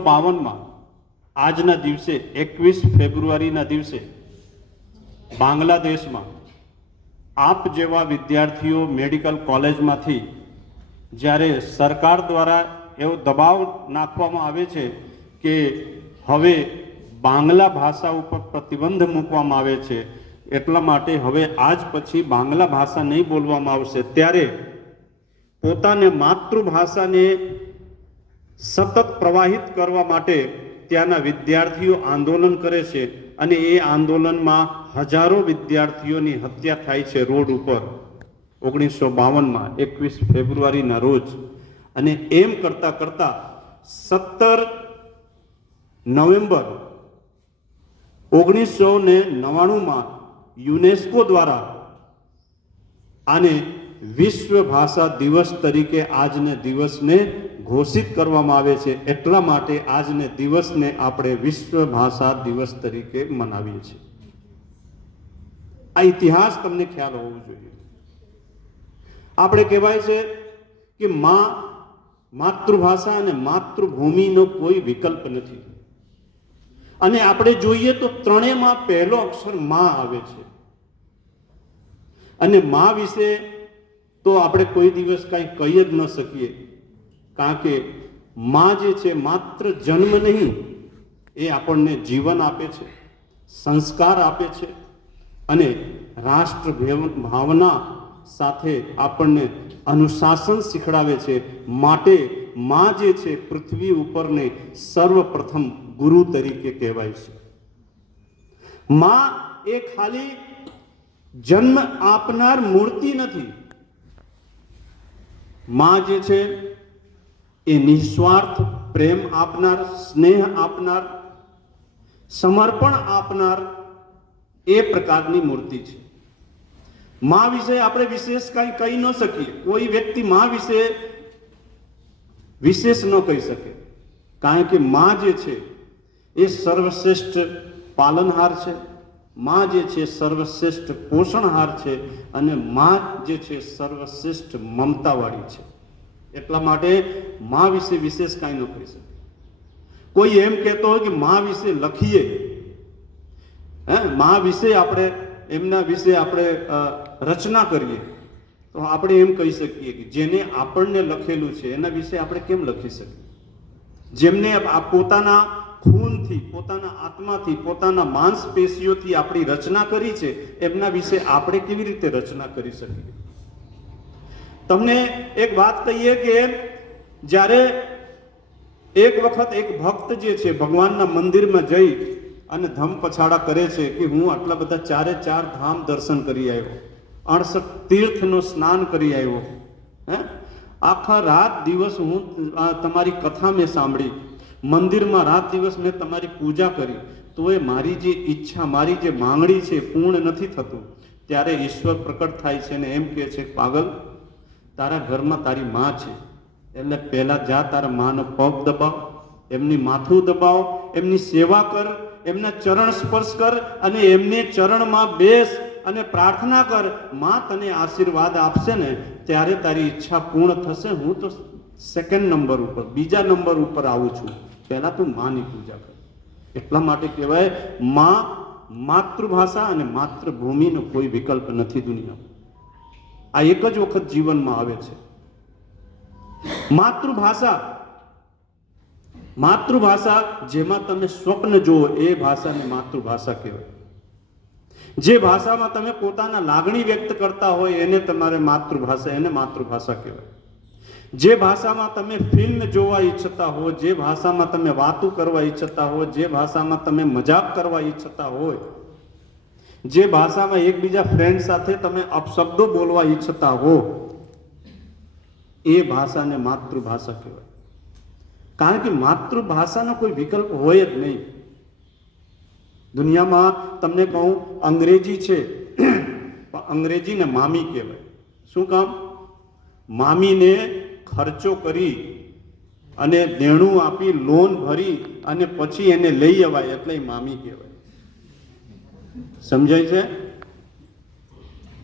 52માં આજના દિવસે 21 ફેબ્રુઆરીના દિવસે બાંગ્લાદેશમાં આપ જેવા વિદ્યાર્થીઓ મેડિકલ કોલેજમાંથી જ્યારે સરકાર દ્વારા એવો દબાવ નાખવામાં આવે છે કે હવે બાંગ્લા ભાષા ઉપર પ્રતિબંધ મૂકવામાં આવે છે, એટલા માટે હવે આજ પછી બાંગ્લા ભાષા નહીં બોલવામાં આવશે, ત્યારે પોતાને માતૃભાષાને સતત પ્રવાહિત કરવા માટે ત્યાંના વિદ્યાર્થીઓ આંદોલન કરે છે અને એ આંદોલનમાં હજારો વિદ્યાર્થીઓની હત્યા થાય છે રોડ ઉપર 1952માં 21 ફેબ્રુઆરીના રોજ. અને એમ કરતા કરતા 17 નવેમ્બર 1999માં યુનેસ્કો દ્વારા આને વિશ્વ ભાષા દિવસ તરીકે આજને દિવસને ઘોષિત કરવામાં આવે છે. એટલા માટે આજને દિવસને આપણે વિશ્વ ભાષા દિવસ તરીકે મનાવીએ છીએ. આ ઇતિહાસ તમને ખ્યાલ હોવો જોઈએ. આપણે કહેવાય છે કે માતૃભાષા અને માતૃભૂમિનો કોઈ વિકલ્પ નથી. અને આપણે જોઈએ તો ત્રણેયમાં પહેલો અક્ષર માં આવે છે. અને માં વિશે તો આપણે કોઈ દિવસ કાંઈ કહી જ ન શકીએ, કારણ કે માં જે છે માત્ર જન્મ નહીં, એ આપણને જીવન આપે છે, સંસ્કાર આપે છે અને રાષ્ટ્ર ભાવના સાથે આપણને અનુશાસન શીખડાવે છે. માટે માં જે છે પૃથ્વી ઉપરને સર્વપ્રથમ ગુરુ તરીકે કહેવાય છે. માં એ ખાલી જન્મ આપનાર મૂર્તિ નથી. માં જે છે એ નિસ્વાર્થ પ્રેમ આપનાર, સ્નેહ આપનાર, સમર્પણ આપનાર એ પ્રકારની મૂર્તિ છે. માં વિશે આપણે વિશેષ કંઈ કહી ન શકીએ. કોઈ વ્યક્તિ માં વિશે વિશેષ ન કહી શકે, કારણ કે માં જે છે એ સર્વશ્રેષ્ઠ પાલનહાર છે, માં જે છે સર્વશ્રેષ્ઠ પોષણહાર છે અને માં જે છે સર્વશ્રેષ્ઠ મમતાવાળી છે. એટલા માટે માં વિશે વિશેષ કાંઈ ન કહી શકે. કોઈ એમ કહેતો હોય કે માં વિશે લખીએ, માં વિશે આપણે એમના વિશે આપણે રચના કરીએ, તો આપણે એમ કહી શકીએ કે જેને આપણને લખેલું છે એના વિશે આપણે કેમ લખી શકીએ? જેમને પોતાના ખૂનથી, પોતાના આત્માથી, પોતાના માંસપેશીઓથી આપણી રચના કરી છે, એમના વિશે આપણે કેવી રીતે રચના કરી શકીએ? તમને એક વાત કહીએ કે જ્યારે એક વખત એક ભક્ત જે છે ભગવાનના મંદિરમાં જઈ અને ધમ પછાડા કરે છે કે હું આટલા બધા 4 ધામ દર્શન કરી આવ્યો, 68 તીર્થનું સ્નાન કરી આવ્યો, આખા રાત દિવસ હું તમારી કથા મેં સાંભળી, મંદિરમાં રાત દિવસ મેં તમારી પૂજા કરી, તો એ મારી જે ઈચ્છા, મારી જે માંગણી છે પૂર્ણ નથી થતું. ત્યારે ઈશ્વર પ્રકટ થાય છે અને એમ કહે છે, પાગલ, તારા ઘરમાં તારી માં છે, એટલે પહેલા જા તારા માનો પગ દબાવ, એમની માથું દબાવ, એમની સેવા કર, એમના ચરણ સ્પર્શ કર અને એમને ચરણમાં બેસ અને પ્રાર્થના કર. માં તને આશીર્વાદ આપશે ને ત્યારે તારી ઈચ્છા પૂર્ણ થશે. હું તો સેકન્ડ નંબર ઉપર, બીજા નંબર ઉપર આવું છું, પહેલા તું માની પૂજા કર. એટલા માટે કહેવાય માં માતૃભાષા અને માતૃભૂમિનો કોઈ વિકલ્પ નથી દુનિયામાં. આ એક જ વખત જીવનમાં આવે છે. માતૃભાષા જેમાં તમે સ્વપ્ન જુઓ એ ભાષાને માતૃભાષા કહેવાય. જે ભાષામાં તમે પોતાના લાગણી વ્યક્ત કરતા હોય એને તમારે માતૃભાષા, એને માતૃભાષા કહેવાય. જે ભાષામાં તમે ફિલ્મ જોવા ઈચ્છતા હો, જે ભાષામાં તમે વાતો કરવા ઈચ્છતા હો, જે ભાષામાં તમે મજાક કરવા ઈચ્છતા હોય, જે ભાષામાં એકબીજા ફ્રેન્ડ સાથે તમે અપશબ્દો બોલવા ઈચ્છતા હો, એ ભાષાને માતૃભાષા કહેવાય. કારણ કે માતૃભાષાનો કોઈ વિકલ્પ હોય જ નહીં. દુનિયામાં તમને કહું, અંગ્રેજી છે, અંગ્રેજીને મામી કહેવાય. શું કામ? મામીને ખર્ચો કરી અને દેણું આપી, લોન ભરી અને પછી એને લઈ અવાય એટલે મામી કહેવાય. સમજાય છે?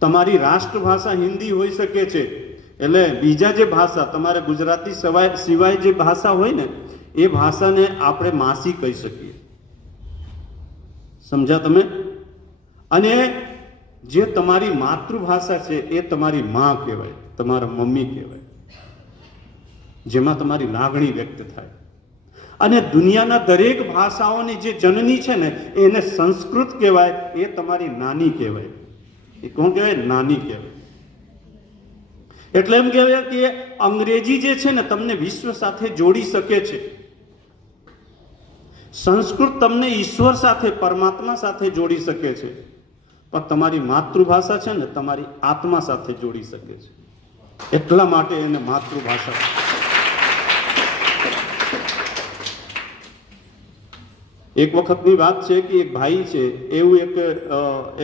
તમારી રાષ્ટ્રભાષા હિન્દી હોઈ શકે છે, એટલે બીજા જે ભાષા તમારે ગુજરાતી સિવાય જે ભાષા હોય ને એ ભાષાને આપણે માસી કહી શકીએ. સમજ્યા તમે? અને જે તમારી માતૃભાષા છે એ તમારી માં કહેવાય, તમારા મમ્મી કહેવાય, જેમાં તમારી લાગણી વ્યક્ત થાય. અને દુનિયાના દરેક ભાષાઓની જે જનની છે ને એને સંસ્કૃત કહેવાય, એ તમારી નાની કહેવાય. એ કોણ કહેવાય? નાની કહેવાય. એટલે એમ કહેવાય કે અંગ્રેજી જે છે ને તમને વિશ્વ સાથે જોડી શકે છે, સંસ્કૃત તમને ઈશ્વર સાથે, પરમાત્મા સાથે જોડી શકે છે, પણ તમારી માતૃભાષા છે ને તમારી આત્મા સાથે જોડી શકે છે. એટલા માટે એને માતૃભાષા. એક વખતની વાત છે કે એક ભાઈ છે, એવું એક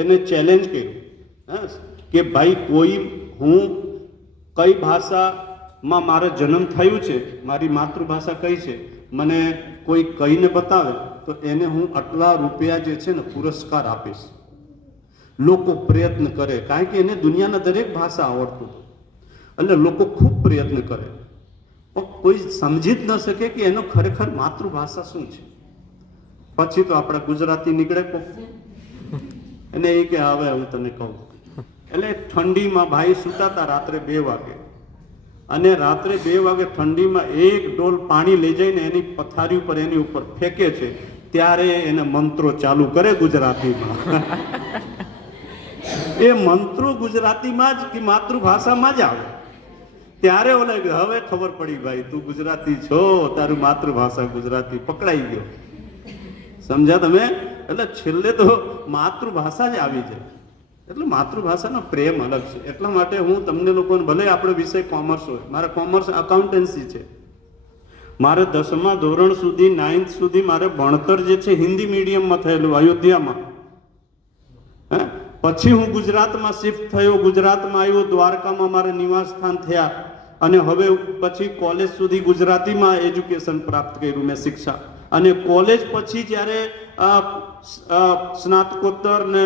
એને ચેલેન્જ કર્યું કે ભાઈ હું કઈ ભાષામાં મારે જન્મ થયું છે, મારી માતૃભાષા કઈ છે, મને કોઈ કહીને બતાવે તો એને હું આટલા રૂપિયા જે છે ને પુરસ્કાર આપીશ. લોકો પ્રયત્ન કરે, કારણ કે એને દુનિયાના દરેક ભાષા આવડતું, એટલે લોકો ખૂબ પ્રયત્ન કરે, પણ કોઈ સમજી જ ન શકે કે એનો ખરેખર માતૃભાષા શું છે. પછી તો આપણે ગુજરાતી નીકળે અને એ કે હવે હું તને કહું. એટલે ઠંડીમાં ભાઈ સૂતા હતા રાત્રે 2 વાગે, અને રાત્રે 2 વાગે ઠંડીમાં એક ડોલ પાણી લઈ જઈને એની પથારી ઉપર એની ઉપર ફેંકે છે, ત્યારે એને મંત્રો ચાલુ કરે ગુજરાતીમાં. એ મંત્રો ગુજરાતીમાં જ કે માતૃભાષામાં જ આવે. ત્યારે ઓલે હવે ખબર પડી ભાઈ તું ગુજરાતી છો, તારું માતૃભાષા ગુજરાતી પકડાઈ ગયો. સમજ્યા તમે? એટલે છેલ્લે તો માતૃભાષા જ આવી જાય. એટલે માતૃભાષાનો પ્રેમ અલગ છે. એટલા માટે હું તમને લોકોને, ભલે આપણો વિષય કોમર્સ હોય, મારે કોમર્સ અકાઉન્ટન્સી છે, મારે 10મા ધોરણ સુધી 9th સુધી મારે ભણતર જે છે હિન્દી મીડિયમમાં થયેલું અયોધ્યામાં. પછી હું ગુજરાતમાં શિફ્ટ થયો, ગુજરાતમાં આવ્યો, દ્વારકામાં મારે નિવાસ સ્થાન થયા, અને હવે પછી કોલેજ સુધી ગુજરાતીમાં એજ્યુકેશન પ્રાપ્ત કર્યું મેં, શિક્ષા. અને કોલેજ પછી જ્યારે સ્નાતકોત્તર ને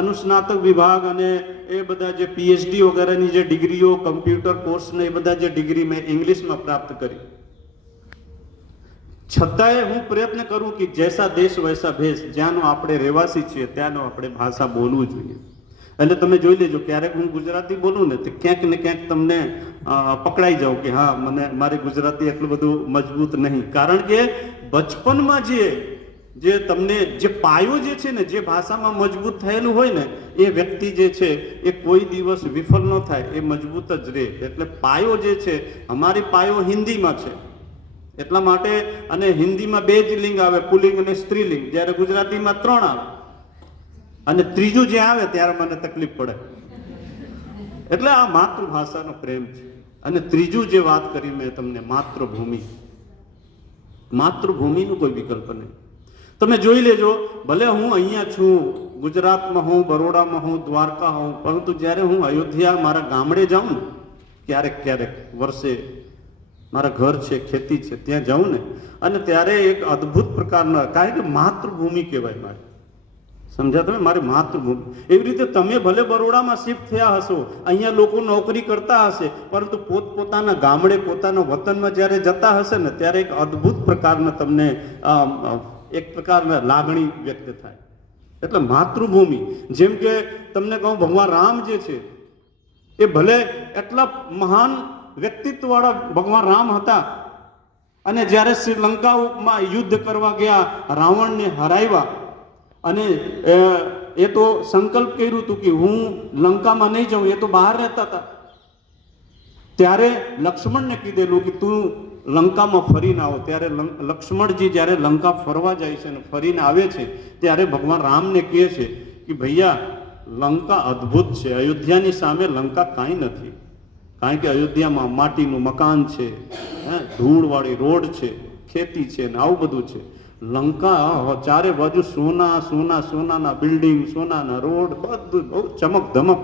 અનુસ્નાતક વિભાગ અને એ બધા જે પીએચડી વગેરેની જે ડિગ્રીઓ, કમ્પ્યુટર કોર્સ ને એ બધા જે ડિગ્રી મેં ઇંગ્લિશમાં પ્રાપ્ત કરી. છતાંય હું પ્રયત્ન કરું કે જૈસા દેશ વૈસા ભેસ, જ્યાંનો આપણે રહેવાસી છીએ ત્યાંનો આપણે ભાષા બોલવું જોઈએ. એટલે તમે જોઈ લેજો, ક્યારેક હું ગુજરાતી બોલું ને તો ક્યાંક ને ક્યાંક તમને પકડાઈ જાવ કે હા મારે ગુજરાતી એટલું બધું મજબૂત નહીં. કારણ કે બચપનમાં જે તમને જે પાયો જે છે ને, જે ભાષામાં મજબૂત થયેલું હોય ને, એ વ્યક્તિ જે છે એ કોઈ દિવસ વિફળ ન થાય, એ મજબૂત જ રહે. એટલે પાયો જે છે, અમારી પાયો હિન્દીમાં છે એટલા માટે, અને હિન્દીમાં 2 જ લિંગ આવે, પુલ્લિંગ અને સ્ત્રીલિંગ, જ્યારે ગુજરાતીમાં 3 આવે, અને ત્રીજું જે આવે ત્યારે મને તકલીફ પડે. એટલે આ માતૃભાષાનો પ્રેમ છે. અને ત્રીજું જે વાત કરી મેં તમને, માતૃભૂમિ. માતૃભૂમિનું કોઈ વિકલ્પ નહીં. તમે જોઈ લેજો, ભલે હું અહીંયા છું, ગુજરાતમાં હું, બરોડામાં હું, દ્વારકા હું, પરંતુ જ્યારે હું અયોધ્યા મારા ગામડે જાઉં ને, ક્યારેક વર્ષે મારા ઘર છે, ખેતી છે, ત્યાં જાઉં ને, અને ત્યારે એક અદ્ભુત પ્રકારના, કારણ કે માતૃભૂમિ કહેવાય મારી. સમજ્યા તમે? મારી માતૃભૂમિ. એવી રીતે તમે ભલે બરોડામાં શિફ્ટ થયા હશો, અહીંયા લોકો નોકરી કરતા હશે, પરંતુ પોતપોતાના ગામડે, પોતાના વતનમાં જ્યારે જતા હશે ને, ત્યારે એક અદ્ભુત પ્રકારના તમને એક પ્રકારના લાગણી વ્યક્ત થાય. એટલે માતૃભૂમિ. જેમ કે તમને કહું, ભગવાન રામ જે છે એ ભલે એટલા મહાન વ્યક્તિત્વવાળા ભગવાન રામ હતા, અને જ્યારે શ્રીલંકામાં યુદ્ધ કરવા ગયા, રાવણને હરાવ્યા, અને એ તો સંકલ્પ કર્યું હતું કે હું લંકામાં નહીં જાઉં, એ તો બહાર રહેતા હતા. ત્યારે લક્ષ્મણને કીધેલું કે તું લંકામાં ફરીને આવો. ત્યારે લક્ષ્મણજી જ્યારે લંકા ફરવા જાય છે અને ફરીને આવે છે, ત્યારે ભગવાન રામને કહે છે કે ભૈયા, લંકા અદ્ભુત છે, અયોધ્યાની સામે લંકા કાંઈ નથી. કારણ કે અયોધ્યામાં માટીનું મકાન છે, ધૂળવાળી રોડ છે, ખેતી છે, ને આવું બધું છે. લંકા ચારે બાજુ સોનાના બિલ્ડિંગ, સોનાના રોડ, બધું બહુ ચમક ધમક.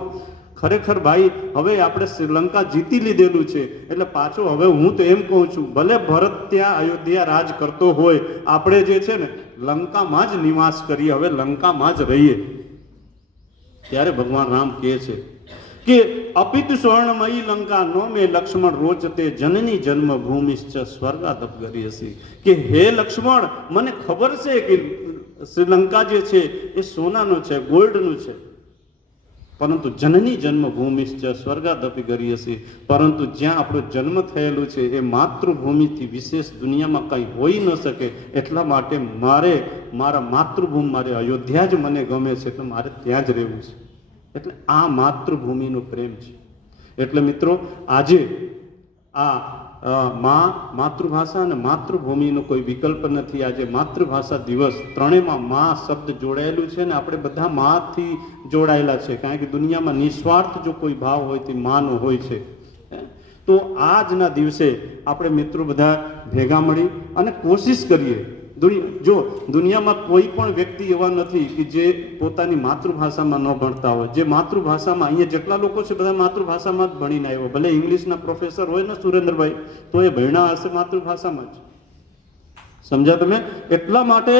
ખરેખર ભાઈ, હવે આપણે શ્રીલંકા જીતી લીધેલું છે. એટલે પાછો હવે હું તો એમ કહું છું, ભલે ભરત ત્યાં અયોધ્યા રાજ કરતો હોય, આપણે જે છે ને લંકામાં જ નિવાસ કરીએ, હવે લંકામાં જ રહીએ. ત્યારે ભગવાન રામ કહે છે કે અપિત સ્વર્ણમયી લંકા નો મેં લક્ષ્મણ રોચતે જનની જન્મભૂમિશ્ચ સ્વર્ગાદપ ગરીયસી, કે હે લક્ષ્મણ, મને ખબર છે કે શ્રીલંકા જે છે એ સોનાનું છે, ગોલ્ડનું છે, પરંતુ જનની જન્મભૂમિશ્ચ સ્વર્ગાદપી ગરીયસી, પરંતુ જ્યાં આપણો જન્મ થયેલું છે એ માતૃભૂમિથી વિશેષ દુનિયામાં કંઈ હોઈ ન શકે, એટલા માટે મારે મારા માતૃભૂમિ, મારે અયોધ્યા જ મને ગમે છે, એટલે મારે ત્યાં જ રહેવું છે. એટલે આ માતૃભૂમિનો પ્રેમ છે. એટલે મિત્રો આજે આ માતૃભાષા અને માતૃભૂમિનો કોઈ વિકલ્પ નથી. આજે માતૃભાષા દિવસ, ત્રણેયમાં મા શબ્દ જોડાયેલું છે ને આપણે બધા માથી જોડાયેલા છે, કારણ કે દુનિયામાં નિસ્વાર્થ જો કોઈ ભાવ હોય તે માનો હોય છે. તો આજના દિવસે આપણે મિત્રો બધા ભેગા મળી અને કોશિશ કરીએ. જો દુનિયામાં કોઈ પણ વ્યક્તિ એવા નથી કે જે પોતાની માતૃભાષામાં ન ભણતા હોય. જે માતૃભાષામાં, અહીંયા જેટલા લોકો છે બધા માતૃભાષામાં જ ભણીને આવ્યો. ભલે ઇંગ્લિશના પ્રોફેસર હોય ને સુરેન્દ્રભાઈ, તો એ ભણ્યા હશે માતૃભાષામાં જ. સમજ્યા તમે? એટલા માટે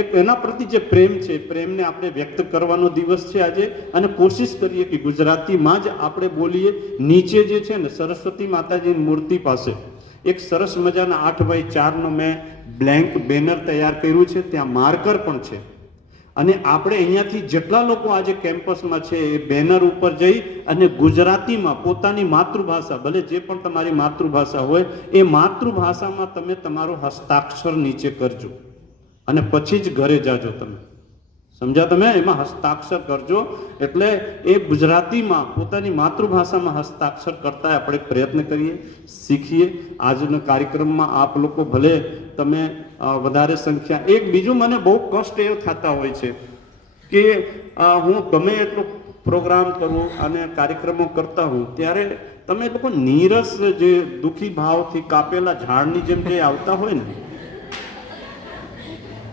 એક એના પ્રતિ જે પ્રેમ છે, પ્રેમને આપણે વ્યક્ત કરવાનો દિવસ છે આજે. અને કોશિશ કરીએ કે ગુજરાતીમાં જ આપણે બોલીએ. નીચે જે છે ને સરસ્વતી માતાજીની મૂર્તિ પાસે એક સરસ મજાના 8x4 મેં બ્લેન્ક બેનર તૈયાર કર્યું છે, ત્યાં માર્કર પણ છે. અને આપણે અહીંયાથી જેટલા લોકો આજે કેમ્પસમાં છે એ બેનર ઉપર જઈ અને ગુજરાતીમાં પોતાની માતૃભાષા, ભલે જે પણ તમારી માતૃભાષા હોય એ માતૃભાષામાં તમે તમારો હસ્તાક્ષર નીચે કરજો અને પછી જ ઘરે જાજો. તમે સમજ્યા? તમે એમાં હસ્તાક્ષર કરજો. એટલે એ ગુજરાતીમાં પોતાની માતૃભાષામાં હસ્તાક્ષર કરતા આપણે પ્રયત્ન કરીએ, શીખીએ. આજના કાર્યક્રમમાં આપ લોકો ભલે તમે વધારે સંખ્યા, એક બીજું મને બહુ કષ્ટ એ થતા હોય છે કે હું ગમે એટલો પ્રોગ્રામ કરું અને કાર્યક્રમો કરતા હું ત્યારે તમે લોકો નીરસ, જે દુઃખી ભાવથી કાપેલા ઝાડની જેમ જે આવતા હોય ને,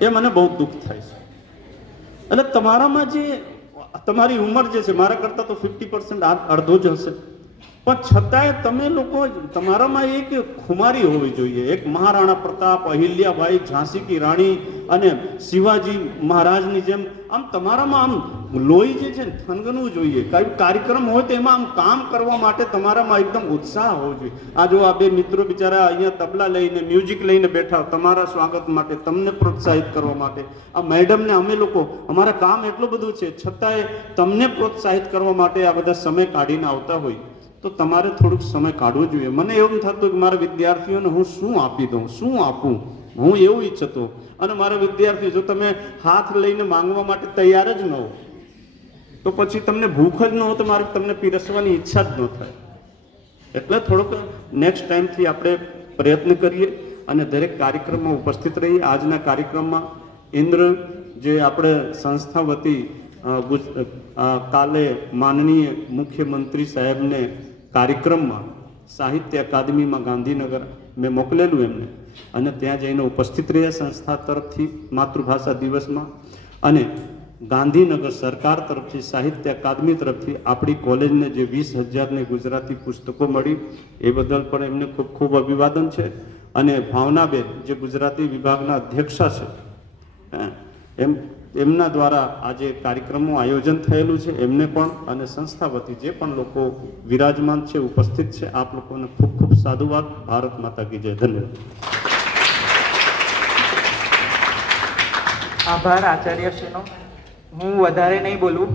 એ મને બહુ દુઃખ થાય છે. એટલે તમારામાં જે તમારી ઉંમર જે છે મારા કરતાં તો 50% અડધો જ હશે, પણ છતાંય તમે લોકો, તમારામાં એક ખુમારી હોવી જોઈએ. એક મહારાણા પ્રતાપ, અહિલ્યાબાઈ, ઝાંસી કી રાણી અને શિવાજી મહારાજની જેમ આમ તમારામાં આમ લોહી જે છે ને થનગનવું જોઈએ. કઈ કાર્યક્રમ હોય તો એમાં આમ કામ કરવા માટે તમારામાં એકદમ ઉત્સાહ હોવો જોઈએ. આ જો આ બે મિત્રો બિચારા અહીંયા તબલા લઈને, મ્યુઝિક લઈને બેઠા તમારા સ્વાગત માટે, તમને પ્રોત્સાહિત કરવા માટે. આ મેડમને અમે લોકો, અમારા કામ એટલું બધું છે છતાંય તમને પ્રોત્સાહિત કરવા માટે આ બધા સમય કાઢીને આવતા હોય તો તમારે થોડુંક સમય કાઢવો જોઈએ. મને એવું થતું કે મારા વિદ્યાર્થીઓને હું શું આપી દઉં, શું આપું, હું એવું ઈચ્છતો. અને મારા વિદ્યાર્થીઓ, જો તમે હાથ લઈને માંગવા માટે તૈયાર જ ન હો તો પછી તમને ભૂખ જ ન હો તો મારે તમને પીરસવાની ઈચ્છા જ ન થાય. એટલે થોડોક નેક્સ્ટ ટાઈમથી આપણે પ્રયત્ન કરીએ અને દરેક કાર્યક્રમમાં ઉપસ્થિત રહીએ. આજના કાર્યક્રમમાં ઇન્દ્ર, જે આપણે સંસ્થા વતી કાલે માનનીય મુખ્યમંત્રી સાહેબને કાર્યક્રમમાં સાહિત્ય અકાદમીમાં ગાંધીનગર મેં મોકલેલું એમને, અને ત્યાં જઈને ઉપસ્થિત રહ્યા સંસ્થા તરફથી માતૃભાષા દિવસમાં. અને ગાંધીનગર સરકાર તરફથી, સાહિત્ય અકાદમી તરફથી આપણી કોલેજને જે 20,000 ગુજરાતી પુસ્તકો મળી એ બદલ પણ એમને ખૂબ ખૂબ અભિવાદન છે. અને ભાવનાબેન, જે ગુજરાતી વિભાગના અધ્યક્ષા છે, એમના દ્વારા આજે કાર્યક્રમનું આયોજન થયેલું છે, એમને પણ અને સંસ્થા વતી જે પણ લોકો વિરાજમાન છે, ઉપસ્થિત છે, આપ લોકોને ખૂબ ખૂબ સાધુવાદ. ભારત માતા કી જય. ધન્યવાદ. આભાર આચાર્યશ્રીનો. હું વધારે નહીં બોલું.